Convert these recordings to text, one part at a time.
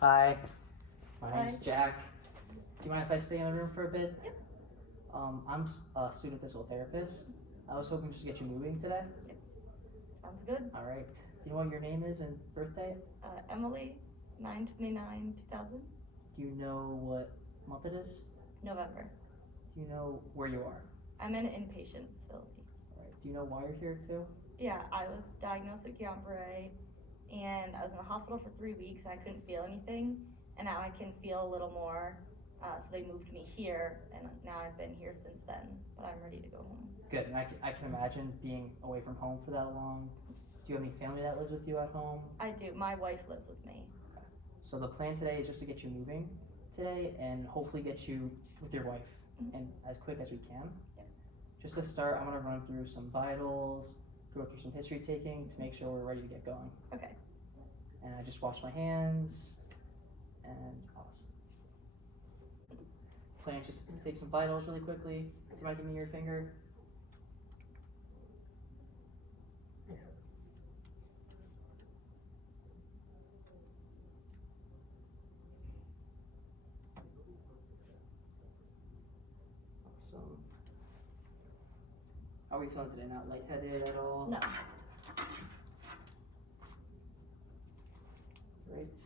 Hi, my Hi. name's Jack. Do you mind if I stay in the room for a bit? Yep. I'm a student physical therapist. I was hoping just to get you moving today. Sounds good. All right. Do you know what your name is and birthday? Emily, 9/29/2000, Do you know what month it is? November. Do you know where you are? I'm in an inpatient facility. All right. Do you know why you're here too? Yeah, I was diagnosed with Guillain-Barré, and I was in the hospital for 3 weeks, and I couldn't feel anything, and now I can feel a little more, so they moved me here, and now I've been here since then, but I'm ready to go home. Good. And I can imagine being away from home for that long. Do you have any family that lives with you at home? I do. My wife lives with me. So the plan today is just to get you moving today and hopefully get you with your wife and as quick as we can. Yep. Just to start, I'm gonna run through some vitals, go through some history taking to make sure we're ready to get going. Okay. And I just wash my hands and pause. Plan just to take some vitals really quickly. Do you mind giving me your finger? Awesome. How are we feeling today? Not lightheaded at all? No. Great.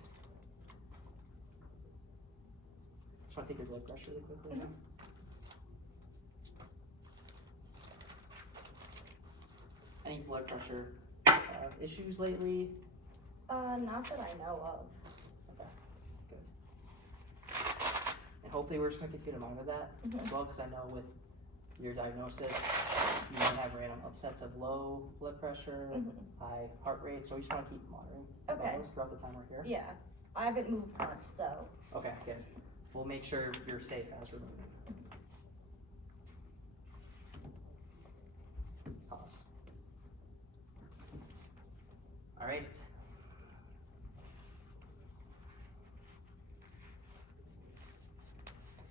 Just want to take your blood pressure really quickly. Mhm. Any blood pressure issues lately? Not that I know of. Okay, good. And hopefully we're just going to continue to monitor that as well, because I know with your diagnosis, you might have random upsets of low blood pressure, high heart rate, so we just want to keep monitoring Okay. those throughout the time we're here. Yeah, I haven't moved much, so. Okay, good. We'll make sure you're safe as we're moving. Pause. All right.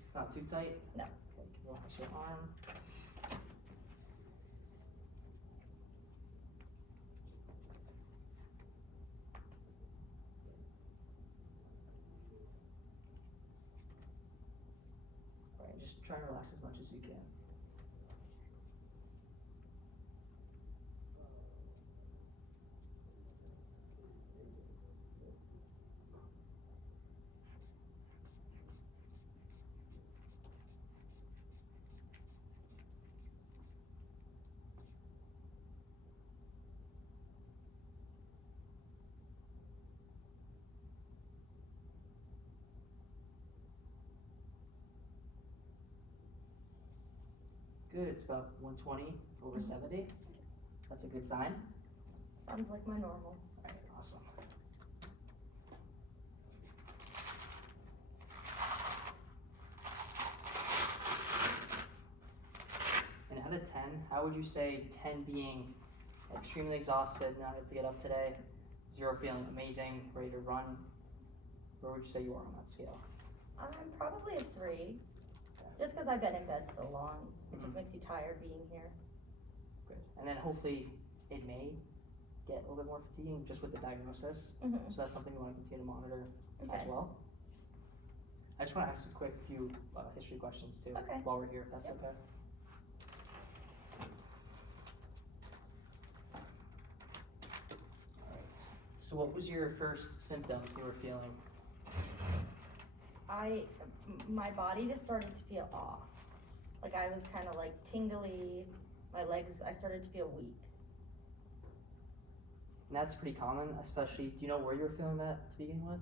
It's not too tight? No. Okay, relax your arm. All right, just try and relax as much as you can. Good, it's about 120 over 70. That's a good sign. Sounds like my normal. All right, awesome. And out of 10, how would you say 10 being extremely exhausted, not able to get up today, 0 feeling amazing, ready to run? Where would you say you are on that scale? I'm probably a 3, just because I've been in bed so long. It just Mhm. makes you tired being here. Good. And then hopefully it may get a little bit more fatiguing just with the diagnosis. So that's something we want to continue to monitor as Okay. well. I just want to ask a quick few history questions too Okay. while we're here, if that's Yep. okay. Alright. So what was your first symptom you were feeling? My body just started to feel off. Like I was kind of like tingly, my legs, I started to feel weak. And that's pretty common, especially, do you know where you were feeling that to begin with?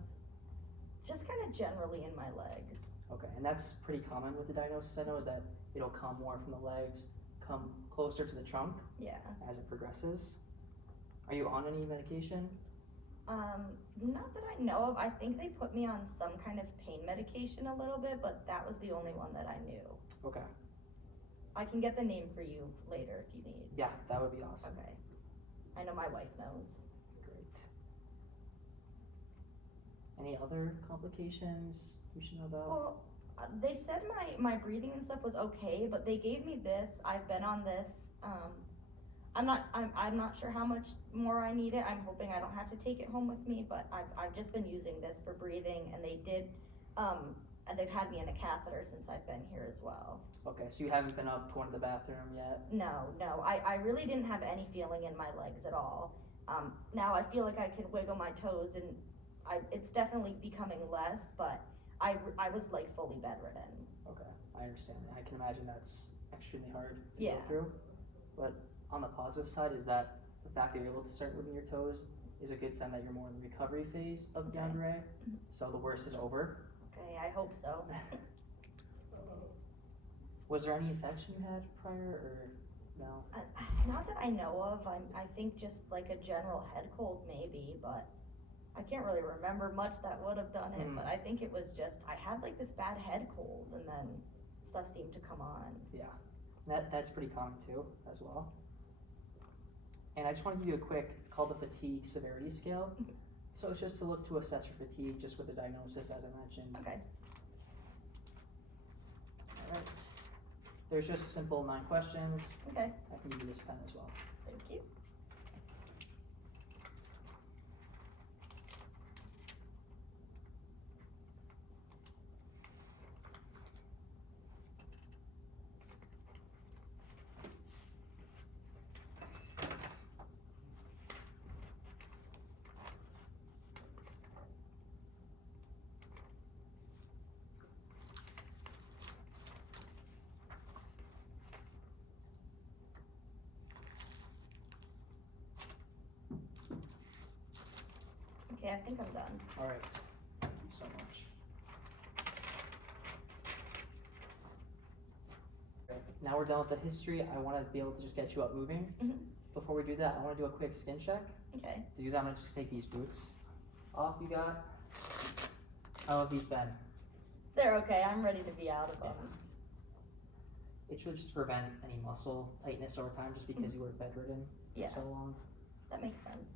Just kind of generally in my legs. Okay, and that's pretty common with the diagnosis, I know, is that it'll come more from the legs, come closer to the trunk Yeah. as it progresses. Are you on any medication? Not that I know of. I think they put me on some kind of pain medication a little bit, but that was the only one that I knew. Okay. I can get the name for you later if you need. Yeah, that would be awesome. Okay. I know my wife knows. Great. Any other complications we should know about? Well, they said my breathing and stuff was okay, but they gave me this. I've been on this. I'm not sure how much more I need it. I'm hoping I don't have to take it home with me, but I've just been using this for breathing, and and they've had me in a catheter since I've been here as well. Okay, so you haven't been up going to the bathroom yet? No, I really didn't have any feeling in my legs at all. Now I feel like I can wiggle my toes, and it's definitely becoming less, but I was like fully bedridden. Okay, I understand. I can imagine that's extremely hard to Yeah. go through. But on the positive side is that the fact that you're able to start moving your toes is a good sign that you're more in the recovery phase of Guillain-Barré. Mhm. So the worst is over. Okay, I hope so. Was there any infection you had prior, or no? Not that I know of. I think just like a general head cold maybe, but I can't really remember much that would have done it. Mhm. But I think it was just I had like this bad head cold, and then stuff seemed to come on. Yeah, that's pretty common too, as well. And I just want to give you a quick, it's called the fatigue severity scale. Mhm. So it's just to look to assess your fatigue just with the diagnosis, as I mentioned. Okay. Alright. There's just simple 9 questions. Okay. I can give you this pen as well. Thank you. Okay, I think I'm done. Alright. Thank you so much. Okay, now we're done with the history. I want to be able to just get you up moving. Mhm. Before we do that, I want to do a quick skin check. Okay. To do that, I'm going to just take these boots off you got. How have these been? They're okay. I'm ready to be out of them. It should just prevent any muscle tightness over time just because you were bedridden Yeah. for so long. That makes sense.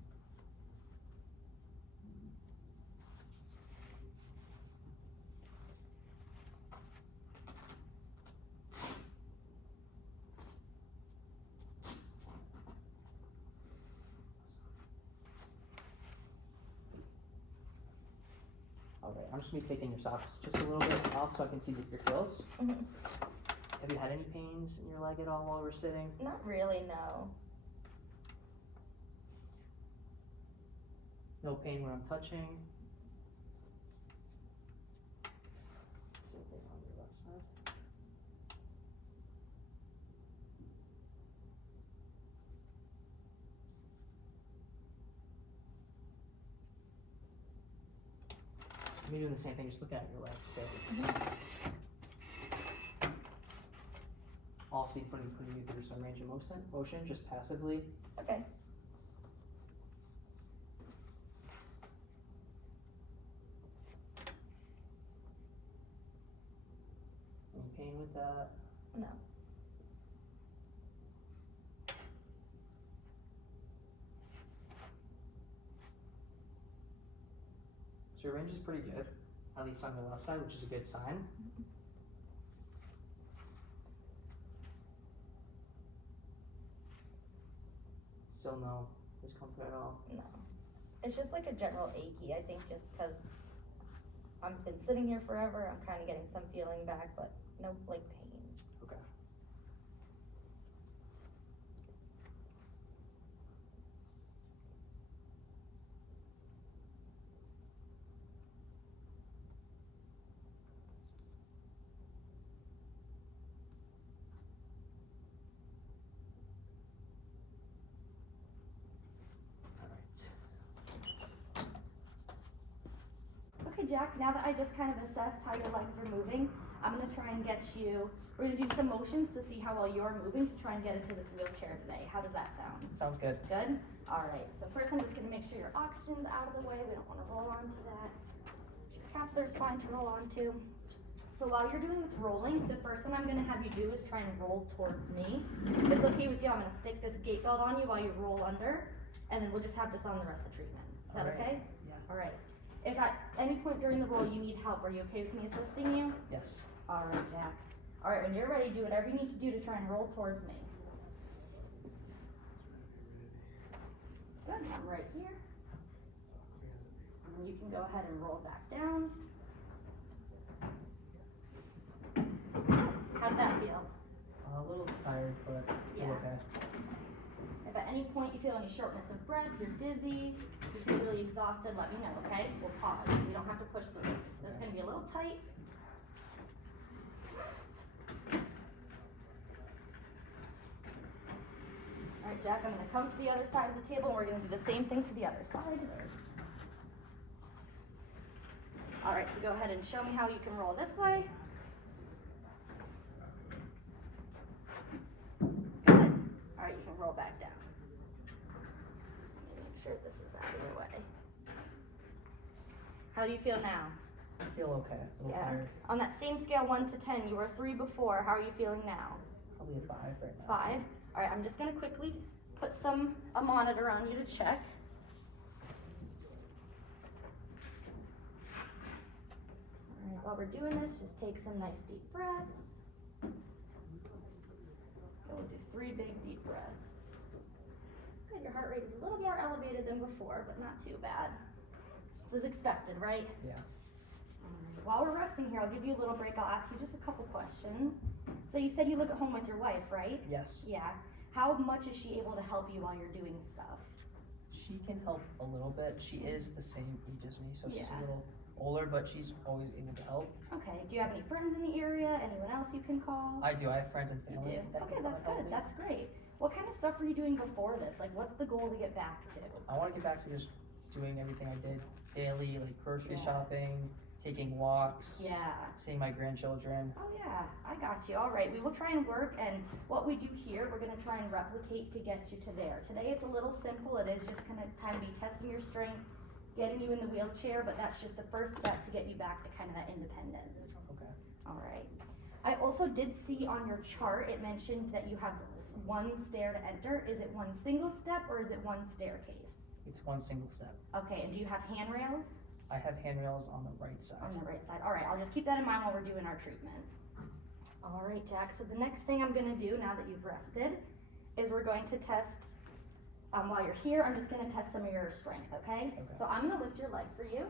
Alright, I'm just going to be taking your socks just a little bit off so I can see your heels. Mhm. Have you had any pains in your leg at all while we're sitting? Not really, no. No pain when I'm touching? Same thing on your left side. I'm doing the same thing, just looking at your legs too. Mhm. Also, putting you through some range of motion, just passively. Okay. Any pain with that? No. So your range is pretty good, at least on your left side, which is a good sign. Still no discomfort at all. No. It's just like a general achy, I think, just because I've been sitting here forever. I'm kind of getting some feeling back, but no like pain. Okay. Okay, Jack, now that I just kind of assessed how your legs are moving, I'm going to try and we're going to do some motions to see how well you're moving to try and get into this wheelchair today. How does that sound? Sounds good. Good? All right, so first I'm just going to make sure your oxygen's out of the way. We don't want to roll onto that. Your catheter's fine to roll onto. So while you're doing this rolling, the first one I'm going to have you do is try and roll towards me. If it's okay with you, I'm going to stick this gate belt on you while you roll under, and then we'll just have this on the rest of the treatment. Is that okay? Yeah. All right. If at any point during the roll you need help, are you okay with me assisting you? Yes. All right, Jack. All right, when you're ready, do whatever you need to do to try and roll towards me. Good, I'm right here. And you can go ahead and roll back down. How did that feel? A little tired, but Yeah. okay. If at any point you feel any shortness of breath, you're dizzy, you feel really exhausted, let me know, okay? We'll pause. We don't have to push through. This is gonna be a little tight. All right, Jack, I'm gonna come to the other side of the table and we're gonna do the same thing to the other side. All right, so go ahead and show me how you can roll this way. Good. All right, you can roll back down. Let me make sure this is out of your way. How do you feel now? I feel okay. A little tired. On that same scale, 1 to 10, you were 3 before. How are you feeling now? Probably a 5 right now. 5. All right, I'm just gonna quickly put a monitor on you to check. All right, while we're doing this, just take some nice deep breaths. We'll do 3 big deep breaths. Good, your heart rate is a little more elevated than before, but not too bad. This is expected, right? Yeah. While we're resting here, I'll give you a little break. I'll ask you just a couple questions. So you said you live at home with your wife, right? Yes. Yeah. How much is she able to help you while you're doing stuff? She can help a little bit. She is the same age as me, so she's Yeah. a little older, but she's always able to help. Okay. Do you have any friends in the area? Anyone else you can call? I do. I have friends and You family do? that Okay, can come that's and help good. me. That's great. What kind of stuff were you doing before this? Like, what's the goal to get back to? I want to get back to just doing everything I did daily, like grocery Yeah. shopping, taking walks, Yeah. seeing my grandchildren. Oh yeah, I got you. All right, we will try and work, and what we do here, we're gonna try and replicate to get you to there. Today it's a little simple. It is just gonna kind of be testing your strength, getting you in the wheelchair, but that's just the first step to get you back to kind of that independence. Okay. All right. I also did see on your chart, it mentioned that you have 1 stair to enter. Is it 1 single step or is it 1 staircase? It's 1 single step. Okay, and do you have handrails? I have handrails on the right side. On the right side. All right, I'll just keep that in mind while we're doing our treatment. All right, Jack, so the next thing I'm gonna do now that you've rested is we're going to test, while you're here, I'm just gonna test some of your strength, okay? Okay. So I'm gonna lift your leg for you.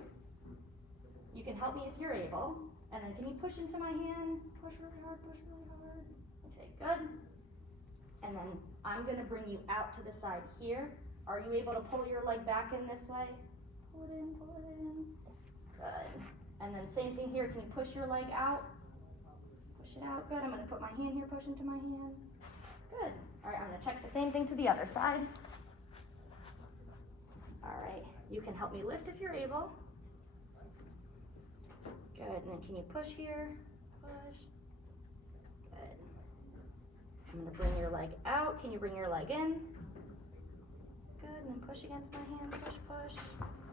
You can help me if you're able. And then can you push into my hand? Push really hard, push really hard. Okay, good. And then I'm gonna bring you out to the side here. Are you able to pull your leg back in this way? Pull it in, pull it in. Good. And then same thing here, can you push your leg out? Push it out, good. I'm gonna put my hand here, push into my hand. Good. All right, I'm gonna check the same thing to the other side. All right, you can help me lift if you're able. Good, and then can you push here? Push. Good. I'm gonna bring your leg out. Can you bring your leg in? Good, and then push against my hand, push, push.